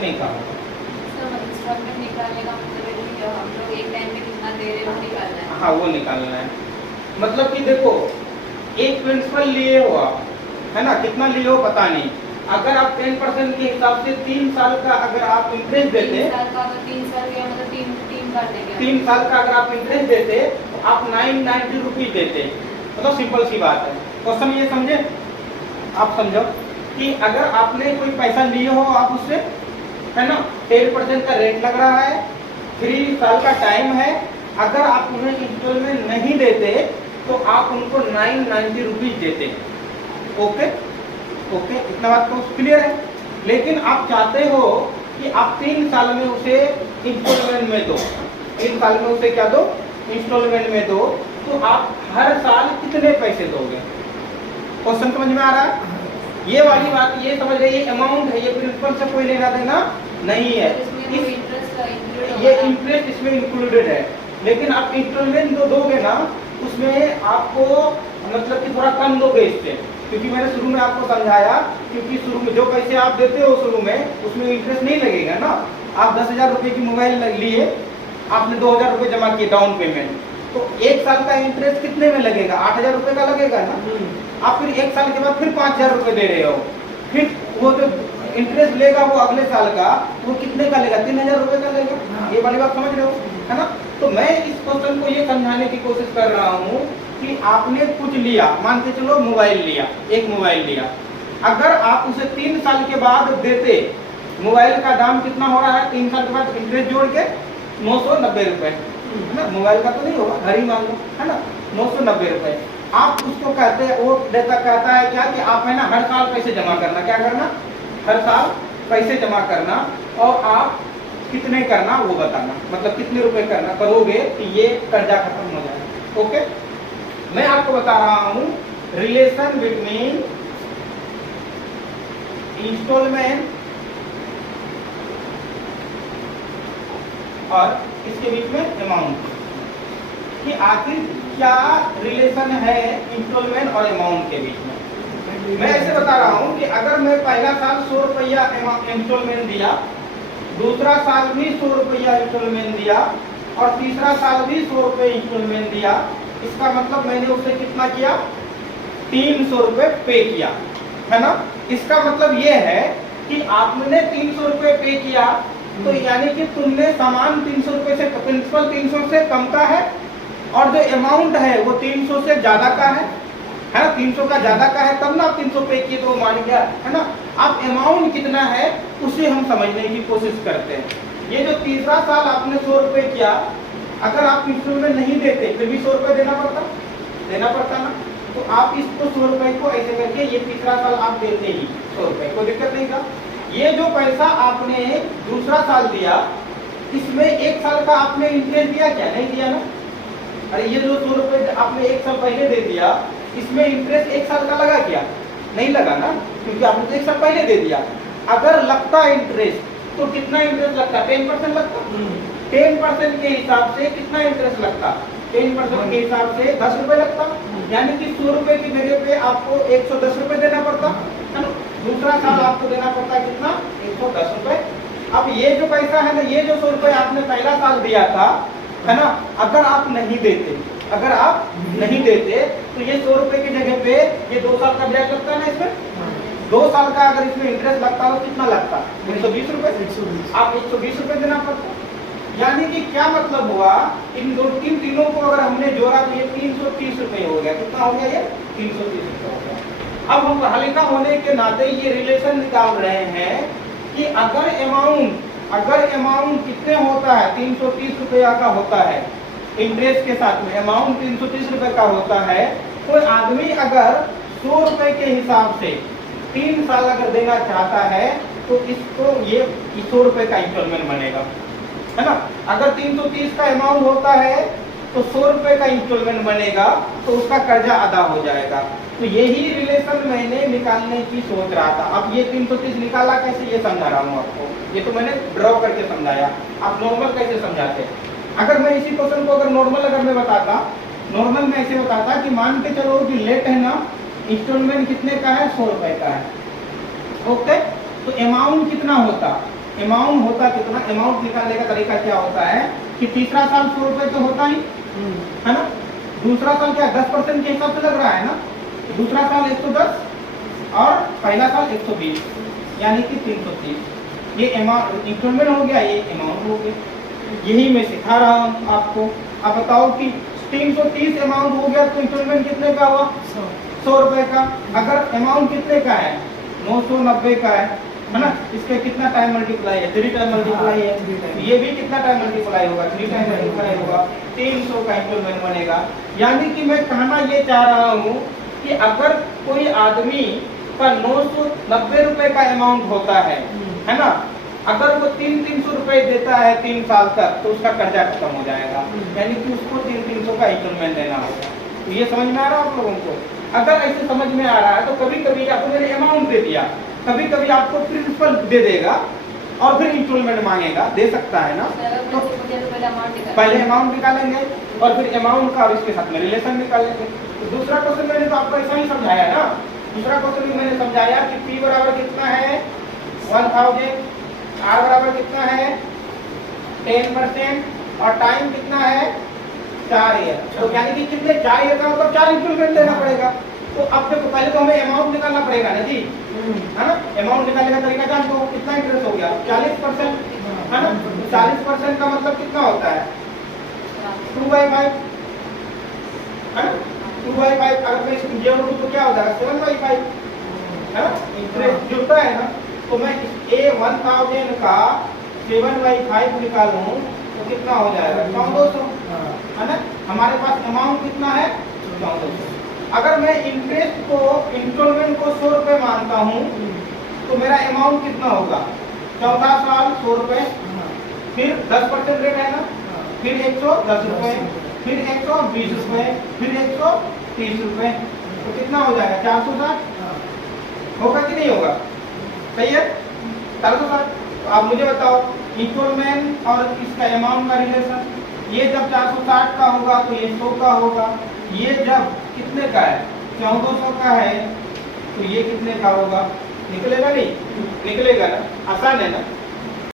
कितने का होगा? इंस्टॉलमेंट निकालेगा मतलब हम लोग एक टाइम में कितना दे रहे हैं वो निकालना है। हाँ, वो निकालना है। मतलब कि देखो, एक प्रिंसिपल लिए हो आप, है ना, कितना लिए हो पता नहीं, अगर आप 10% के हिसाब से 3 साल का अगर आप इंटरेस्ट देते, 3 साल का तो 3 साल का मतलब 3 बार देंगे। 3 साल का अगर आप इंटरेस्ट देते तो आप 990 रुपीज देते। मतलब सिंपल सी बात है। क्वेश्चन ये समझे, आप समझो कि अगर आपने कोई पैसा लिए हो आप उससे, है ना, 10% का रेट लग रहा है, 3 साल का टाइम है, अगर आप उन्हें इंस्टॉलमेंट नहीं देते तो आप उनको 990 रुपीज देते। ओके ओके, इतना बात तो क्लियर है। लेकिन आप चाहते हो कि आप 3 साल में उसे इंस्टॉलमेंट में दो, 3 साल में उसे क्या दो, इंस्टॉलमेंट में दो, तो आप हर साल कितने पैसे दोगे? क्वेश्चन समझ में आ रहा है? ये वाली बात ये समझ रहे, ये अमाउंट है, ये प्रिंसिपल से कोई लेना देना नहीं है, ये इंटरेस्ट इसमें इंक्लूडेड है। लेकिन आप इंस्टॉलमेंट जो दोगे ना, उसमें आपको मतलब कि थोड़ा कम दोगे इससे, क्योंकि मैंने शुरू में आपको समझाया, क्योंकि शुरू में जो पैसे आप देते हो शुरू में उसमें इंटरेस्ट नहीं लगेगा ना। आप 10,000 रुपये की मोबाइल लिए, आपने 2,000 रुपये जमा किए डाउन पेमेंट, तो 1 साल का इंटरेस्ट कितने में लगेगा? 8,000 रुपये का लगेगा ना। आप फिर 1 साल के बाद फिर 5,000 रुपये दे रहे हो, फिर वो जो इंटरेस्ट लेगा वो अगले साल का वो कितने का लेगा? 3,000 रुपये का लेगा। ये वाली बात समझ रहे हो, है ना? तो मैं इस क्वेश्चन को ये समझाने की कोशिश कर रहा हूँ कि आपने कुछ लिया, मान के चलो मोबाइल लिया, एक मोबाइल लिया, अगर आप उसे 3 साल के बाद देते, मोबाइल का दाम कितना हो रहा है 3 साल के बाद इंटरेस्ट जोड़ के? 990 रुपये, है ना। मोबाइल का तो नहीं होगा, घर ही मान लो, है ना, 990 रुपये। आप उसको कहते हैं, वो कहता है क्या कि आप है ना हर साल पैसे जमा करना, क्या करना? हर साल पैसे जमा करना, और आप कितने करना वो बताना, मतलब कितने रुपए करना करोगे कि ये कर्जा खत्म हो जाए। ओके, मैं आपको बता रहा हूं रिलेशन बिटवीन इंस्टॉलमेंट और इसके बीच में अमाउंट, कि आखिर क्या रिलेशन है इंस्टॉलमेंट और अमाउंट के बीच में। मैं ऐसे बता रहा हूं कि अगर मैं पहला साल 100 रुपया इंस्टॉलमेंट दिया, दूसरा साल भी 100 रुपया इंस्टॉलमेंट दिया, और तीसरा साल भी 100 रुपये इंस्टॉलमेंट दिया, इसका मतलब मैंने उसे कितना किया? 300 रुपये पे किया, है ना। इसका मतलब ये है कि आपने 300 रुपये पे किया, तो यानी कि तुमने सामान 300 रुपये से, प्रिंसिपल 300 से कम का है, और जो अमाउंट है वो 300 से ज्यादा का है ना, 300 का ज्यादा का है, तब ना आप 300 पे किए तो मान गया, है ना। आप अमाउंट कितना है उसे हम समझने की कोशिश करते हैं। ये जो तीसरा साल आपने 100 रुपये किया, अगर आप इंस्टॉलमेंट नहीं देते फिर भी 100 रुपये देना पड़ता ना। तो आप इसको 100 रुपये को ऐसे करके ये तीसरा साल आप देते ही 100 रुपये, कोई दिक्कत नहीं था। ये जो पैसा आपने दूसरा साल दिया, इसमें 1 साल का आपने इंटरेस्ट दिया क्या? नहीं दिया ना। अरे ये जो 100 रुपये आपने 1 साल पहले दे दिया, इसमें इंटरेस्ट 1 साल का लगा क्या? नहीं लगा ना, क्योंकि आपने तो 1 साल पहले दे दिया। अगर लगता इंटरेस्ट तो कितना इंटरेस्ट लगता? 10% लगता। 10% के हिसाब से कितना इंटरेस्ट लगता? 10% के हिसाब से 10 रुपए लगता, यानी कि 100 रुपए की जगह पे आपको 110 रुपए देना पड़ता, है ना। दूसरा साल आपको देना पड़ता है कितना? 110 रुपए। अब ये जो पैसा है ना, ये जो 100 रुपए आपने पहला साल दिया था, है ना, अगर आप नहीं देते तो ये 100 रुपए की जगह पे ये 2 साल का ब्याज लगता है ना इसमें। 2 साल का अगर इसमें इंटरेस्ट लगता हो कितना लगता? 120 रुपए। आप 120 रुपए देना पड़ता। यानी कि क्या मतलब हुआ, इन तीनों को अगर हमने जोड़ा तो ये 330 रुपए हो गया। कितना हो गया? ये 330 रुपए हो गया। अब हम हल्का होने के नाते ये रिलेशन निकाल रहे हैं कि अगर अमाउंट कितने होता है? 330 रुपया का होता है इंटरेस्ट के साथ में, अमाउंट 330 रुपए का होता है। कोई आदमी अगर 100 रुपए के हिसाब से 3 साल अगर देना चाहता है तो इसको ये 100 रुपए का इंस्टॉलमेंट बनेगा, है ना। अगर 330 का अमाउंट होता है तो 100 रुपए का इंस्टॉलमेंट बनेगा, तो उसका कर्जा अदा हो जाएगा। तो यही रिलेशन मैंने निकालने की सोच रहा था। अब ये 330 निकाला कैसे, ये समझा रहा हूँ आपको। ये तो मैंने ड्रॉ करके समझाया, आप नॉर्मल कैसे समझाते हैं। अगर मैं इसी क्वेश्चन को अगर नॉर्मल मैं बताता, नॉर्मल में ऐसे बताता कि मान के चलो कि लेट है ना, इंस्टॉलमेंट कितने का है? 100 रुपए का है। ओके, तो अमाउंट कितना होता? अमाउंट होता कितना, अमाउंट निकालने का तरीका क्या होता है कि तीसरा साल 100 रुपए तो होता ही है ना, दूसरा साल क्या 10% के हिसाब से लग रहा है ना, दूसरा साल 110 और पहला साल 120 यानी कि 330। ये अमाउंट इंस्टॉलमेंट हो गया, ये अमाउंट हो गया। यही मैं सिखा रहा हूँ आपको। आप बताओ कि 330 अमाउंट हो गया तो इंस्टॉलमेंट कितने का हुआ, 100 रुपए का। अगर अमाउंट कितने का है, 990 का है ना, इसका कितना टाइम मल्टीप्लाई है, 3 टाइम मल्टीप्लाई है। ये भी कितना टाइम मल्टीप्लाई होगा, 3 टाइम मल्टीप्लाई होगा, 300 का इंस्टॉलमेंट बनेगा। यानी कि मैं कहना ये चाह रहा हूँ कि अगर कोई आदमी का 990 रुपए का अमाउंट होता है ना, अगर वो 300 रुपए देता है 3 साल तक तो उसका कर्जा खत्म हो जाएगा, यानी कि उसको 300 का इंस्टॉलमेंट देना होगा। तो ये समझ में आ रहा है आप लोगों को? अगर ऐसे समझ में आ रहा है तो कभी कभी आपको मैंने अमाउंट दे दिया, कभी कभी आपको प्रिंसिपल दे देगा और फिर इंस्टॉलमेंट मांगेगा, दे सकता है ना। तो पहले अमाउंट निकालेंगे और फिर अमाउंट का और इसके साथ में रिलेशन निकालेंगे। तो दूसरा क्वेश्चन मैंने तो आपको ऐसा ही समझाया ना, दूसरा क्वेश्चन भी मैंने समझाया कि P बराबर कितना है 1000, R बराबर कितना है 10% और टाइम कितना है 4 ईयर। तो यानी कि कितने 4 ईयर का मतलब 4 इंस्टॉलमेंट देना पड़ेगा। तो अब देखो पहले तो हमें अमाउंट निकालना पड़ेगा ना जी, है ना। अमाउंट निकालने का तरीका जानते हो, कितना इंटरेस्ट हो गया 40%, है ना। 40% का मतलब कितना होता है 2/5, है ना। 2/5 अगर मैं इसको जोड़ूं तो क्या हो जाएगा 7/5, है ना। इंटरेस्ट जुड़ता है ना। तो मैं A1000 का 7/5 निकालूं तो कितना हो जाएगा 1400, है ना। हमारे पास अमाउंट कितना है 1400। अगर मैं इंटरेस्ट को इंस्टॉलमेंट को 100 रुपए मानता हूँ तो मेरा अमाउंट कितना होगा 14 साल 100 रुपए, फिर 10% रेट है ना, फिर 110 रुपए, फिर 120 रुपए, फिर 130 रुपए, तो कितना हो जाएगा 460 होगा कि नहीं होगा? सही है 460। तो आप मुझे बताओ इंस्टॉलमेंट और इसका अमाउंट का रिलेशन, ये जब 460 का होगा तो ये 100 का होगा, ये जब कितने का है 1400 का है तो ये कितने का होगा, निकलेगा नहीं निकलेगा ना, आसान है ना।